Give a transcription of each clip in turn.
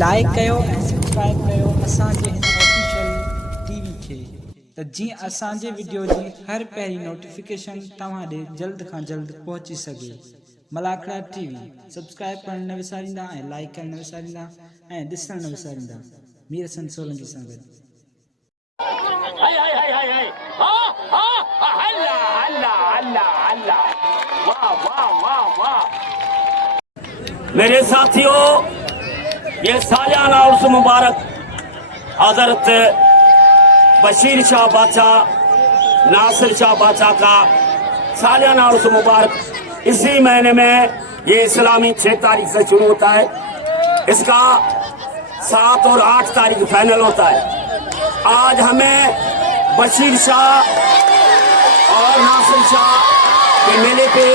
Like कयो ऐं subscribe कयो असांजे हिन ऑफिशियल टीवी खे त जीअं असांजे वीडियो जी हर पहिरीं नोटिफिकेशन तव्हां ॾे जल्द खां जल्द पहुची सघे। मलाखड़ा टीवी सब्सक्राइब करण न विसारींदा ऐं लाइक करण न विसारींदा ऐं ॾिसण न विसारींदा। मीर हसन सोलंकी सां गॾु। मेरे साथियों, ये सालियाना उर्स मुबारक हजरत बशीर शाह बादशाह नासिर शाह बादशाह का सालियाना उर्स मुबारक इसी महीने में ये इस्लामी 6 तारीख से शुरू होता है। इसका 7 और 8 तारीख फाइनल होता है। आज हमें बशीर शाह और नासिर शाह के मेले पे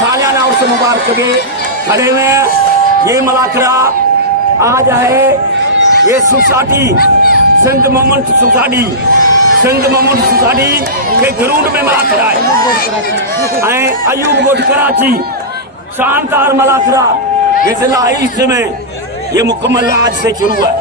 सालियाना उर्स मुबारक के खड़े हुए हैं। ये मलाखड़ा आज है ये सोसाइटी सिंध मोमेंट सोसाइटी के ग्राउंड में मलाखड़ा है। अयूब गोठ कराची शानदार मलाखड़ा ये जिला ईस्ट में ये मुकम्मल आज से शुरू है।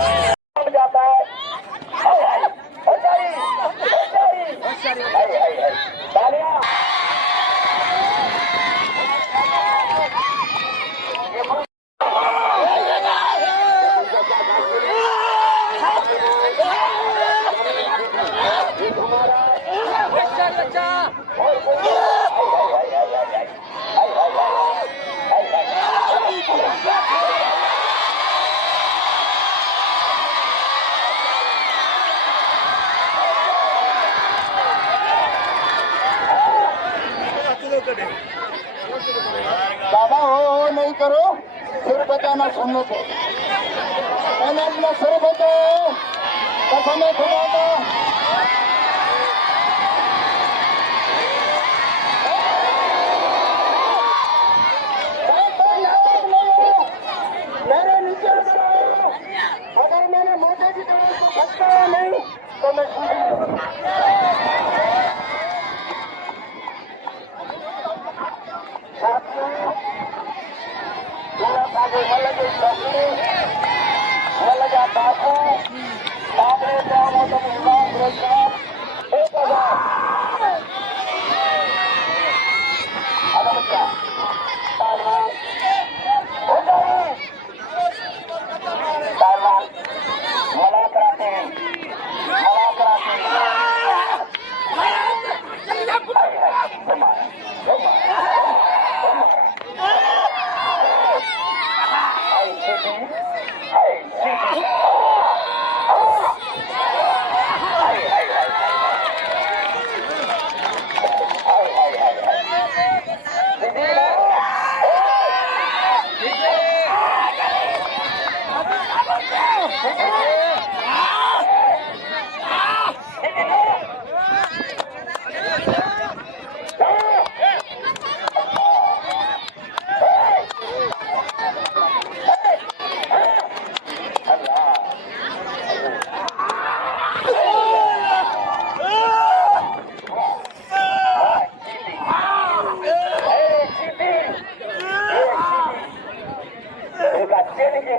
दादा हो नहीं करो, सिर बचाना सुनने को अपना सिर बचो कसम खुदा का। मेरे नीचे अगर मैंने मोटे की तरह को फटकाया नहीं तो मैं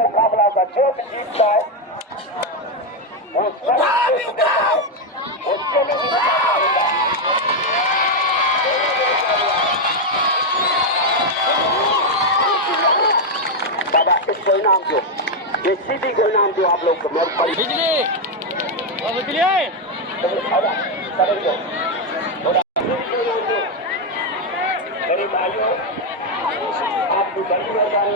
मुकाबला का जो भी जीतता है वो दादा इसको इनाम दो, ये सीधी को इनाम दो आप लोग को। मेरे बिजली मेरे भाइयों आपको जल्दी हो जाए।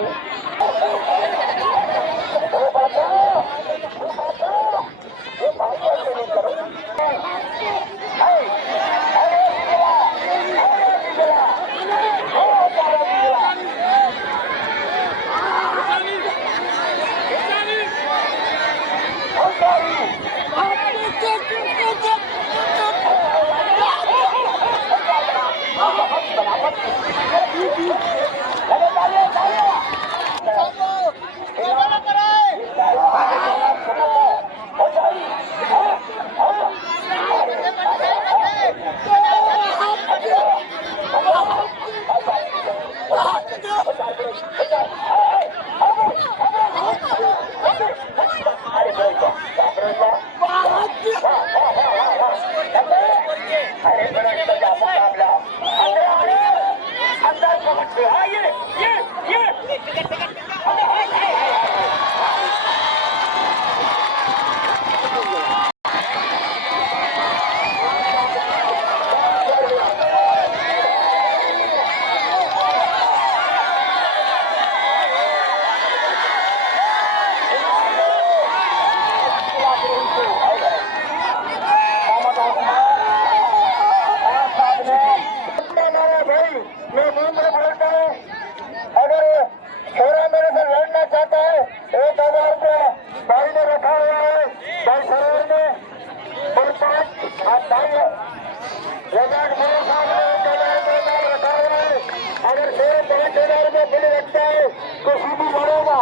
अगर 5,000 में बिल रखता है तो सीधी बढ़ेगा,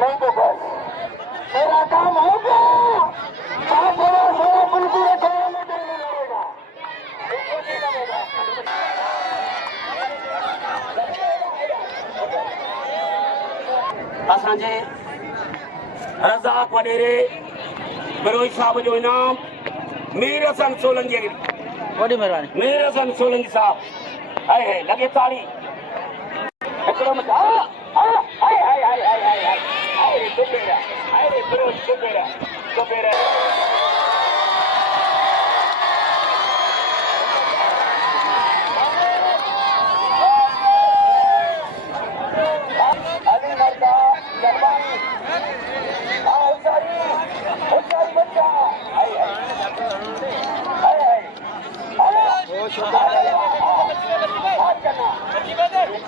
नहीं तो बस मेरा काम हो गया। 5,000 बिल्कुल रखेगा, नहीं लड़ेगा। असांजे रज़ाक वॾेरे बिरोई साहब जो इनाम मीर हसन सोलंकी। वॾी महिरबानी। मीर हसन सोलंकी साहब है लगे ताड़ी हिकिड़ो मिंट। हाय हाय हाय हाय हाय हाय हाय सुबेरा हाय बिरोई सुबेरा सुबेरा अली मर्दा जर्मनी उचारी बच्चा हाय हाय हाय हाय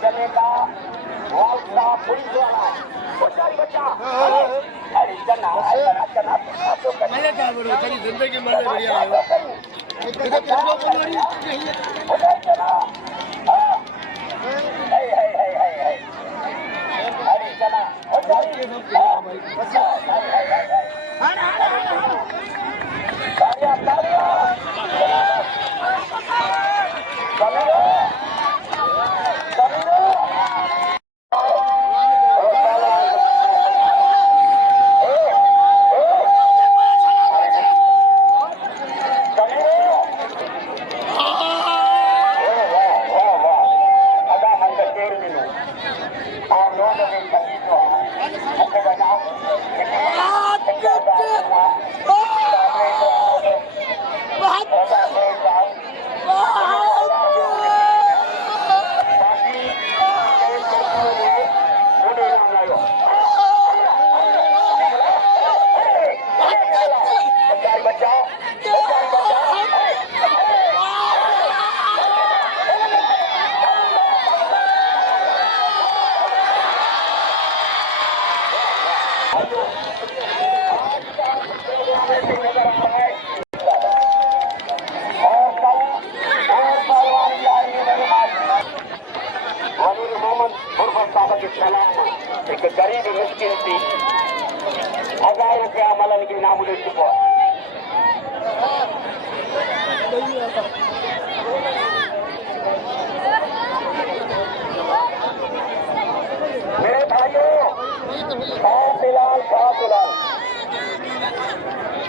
चलेगा वास्ता पुलिस वाला उचारी बच्चा अरे चना चना मजे क्या बोलो तेरी जिंदगी मजे बढ़िया है उधर चना हाय हाय हाय हाय हाय अरे चना उचारी हाय हाय हाय तालियां तालियां चलो एक गरीब मिस्किन थी 1000 रुपया मलन की नाम ले चुका। मेरे भाइयों फिलहाल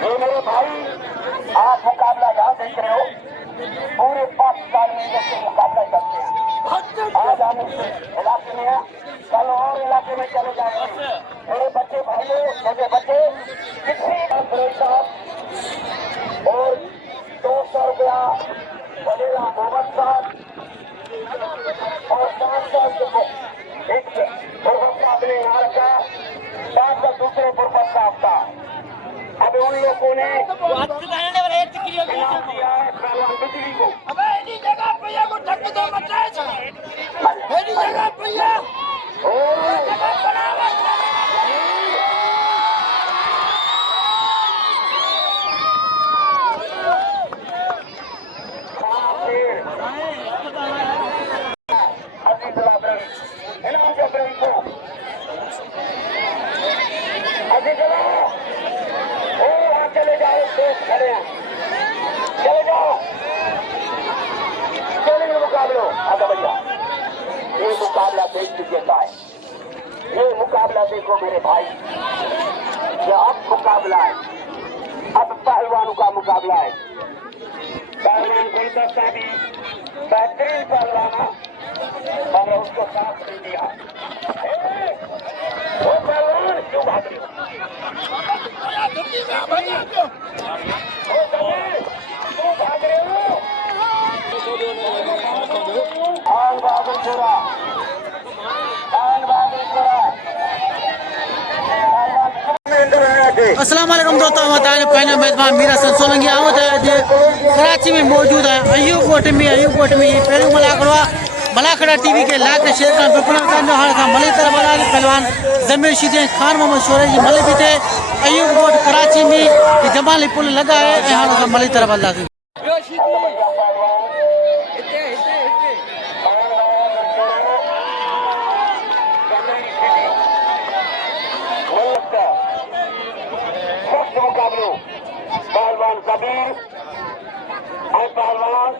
ये मेरे भाई आप मुकाबला जहाँ देख रहे हो पूरे पाकिस्तान में जैसे मुकाबला करते हैं। आज हम इलाके में हैं, कल और इलाके में चले जाएंगे। मेरे बच्चे भाइयों छोटे बच्चे कितनी साहब और 200 रुपया बनेगा मोहम्मद साहब और 500 एक गुरबत साहब ने यहाँ रखा 500 दूसरे गुरबत साहब का। अब उन लोगों ने इनाम दिया है पहलवान बिजली को। जगह भैया को ठक दो मचाए मेरी जगह भैया चले जाओ खड़े हैं, चले जाओ चलेंगे मुकाबलो। आगे भैया ये मुकाबला देख चुके है, ये मुकाबला देखो मेरे भाई, ये अब मुकाबला है, अब पहलवानों का मुकाबला है। पहलवान कोलकाता भी बेहतरीन पहलवान मैंने उसको साथ नहीं दिया। वो पहलवान क्यों भाग रहे हो? क्यों भाग रहे हो? आन बहादुर छोरा, आन बहादुर छोरा। अस्सलाम वालेकुम दोस्तों, पंहिंजो मेज़बान मीर हसन सोलंकी आऊं त अॼु कराची में मौजूद आहियां। अयूब ॻोठ में पहिरियों मुलाक़ात आहे। मलाखड़ा टीवी के लाइक शेयर करणु विपणन कंदो। हाणे असां मली तरफ पहलवान ज़मीर शीदे खान मोहम्मद शोरे जी मली बि थिए अयूब ॻोठ कराची में जमाली पुल लॻा आहे ऐं हाणे असां मली तरफ हलंदासीं। साबिर और पहलवान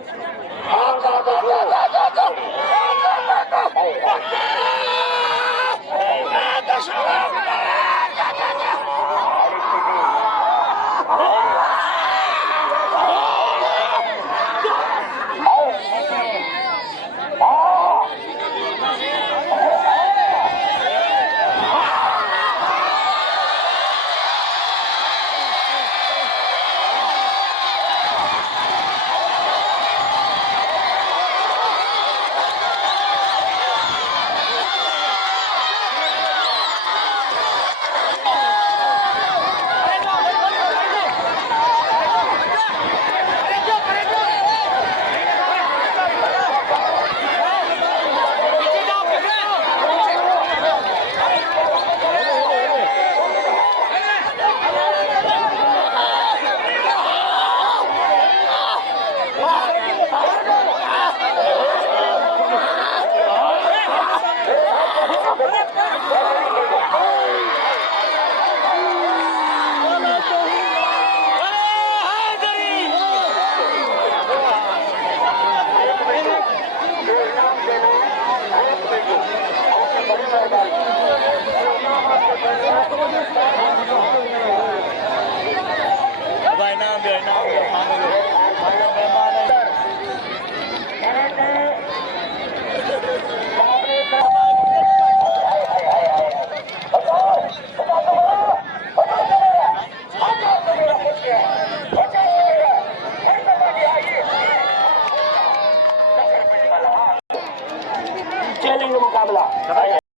चैलेंज मुकाबला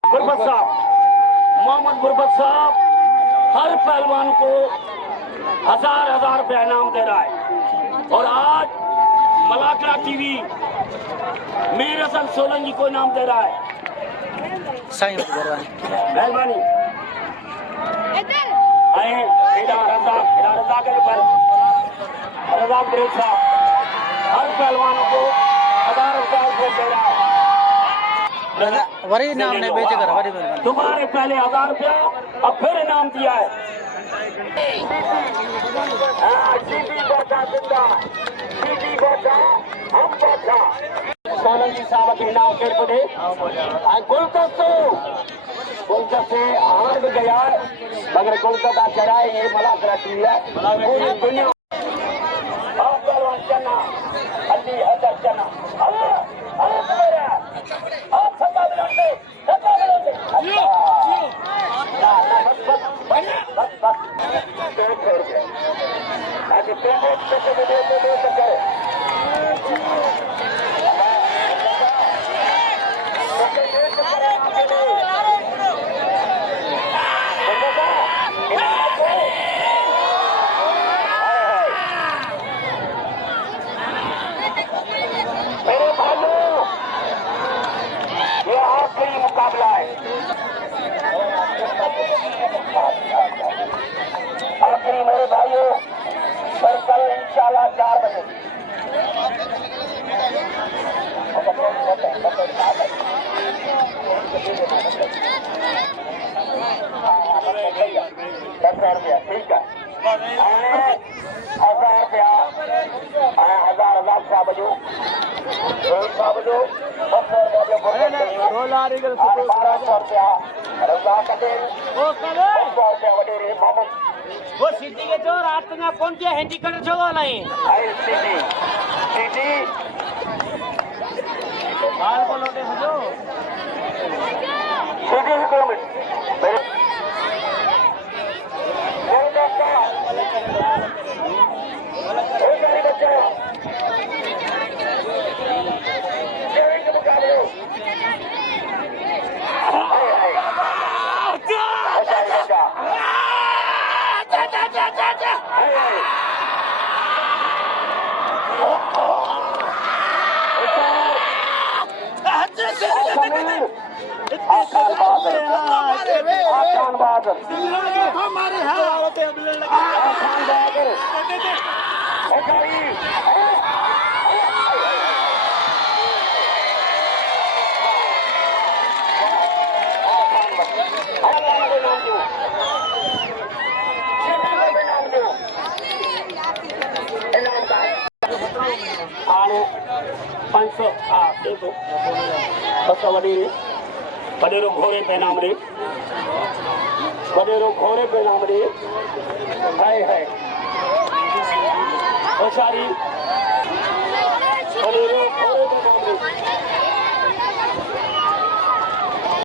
गुरबत साहब, मोहम्मद गुरबत साहब हर पहलवान को 1000 रुपया इनाम दे रहा है। और आज मलाकरा टीवी मीर हसन सोलंकी को इनाम दे रहा है। मेहरबानी रजा ब्रेक साहब हर पहलवानों को 1000 रुपया दे रहा है। वरी नाम ने बेचे कर वरी तुम्हारे पहले 1000 रुपया अब फिर इनाम दिया है। सोलंकी साहब के इनाम के पड़े गुलदस्ते हार भी गया है मगर गुलदस्ता चढ़ा है। ये मला कराती है पूरी दुनिया चना अली हजर चना मेरे भाइयों ये आखिरी मुकाबला है। आखिरी मेरे भाइयों पर कल इंशाल्लाह 4 बजे ₹10,000 ठीक है। 1000 रुपया 1000 बजो 100 बजो 1200 रुपया रजा पटेल 200 रुपया वडेरे मोहम्मद वो सिटी के जो रात में कौन क्या हैंडी कर छो नहीं आई सिटी हाल को लौटे समझो सिटी किलोमीटर मेरे दोस्तों एक गाड़ी बच्चा के मुकाबले हमारे हाँ देखो बस वडेरो घोड़े पे नाम रे वडेरो घोड़े पे नाम रे है होशियारी वडेरो घोड़े पे नाम रे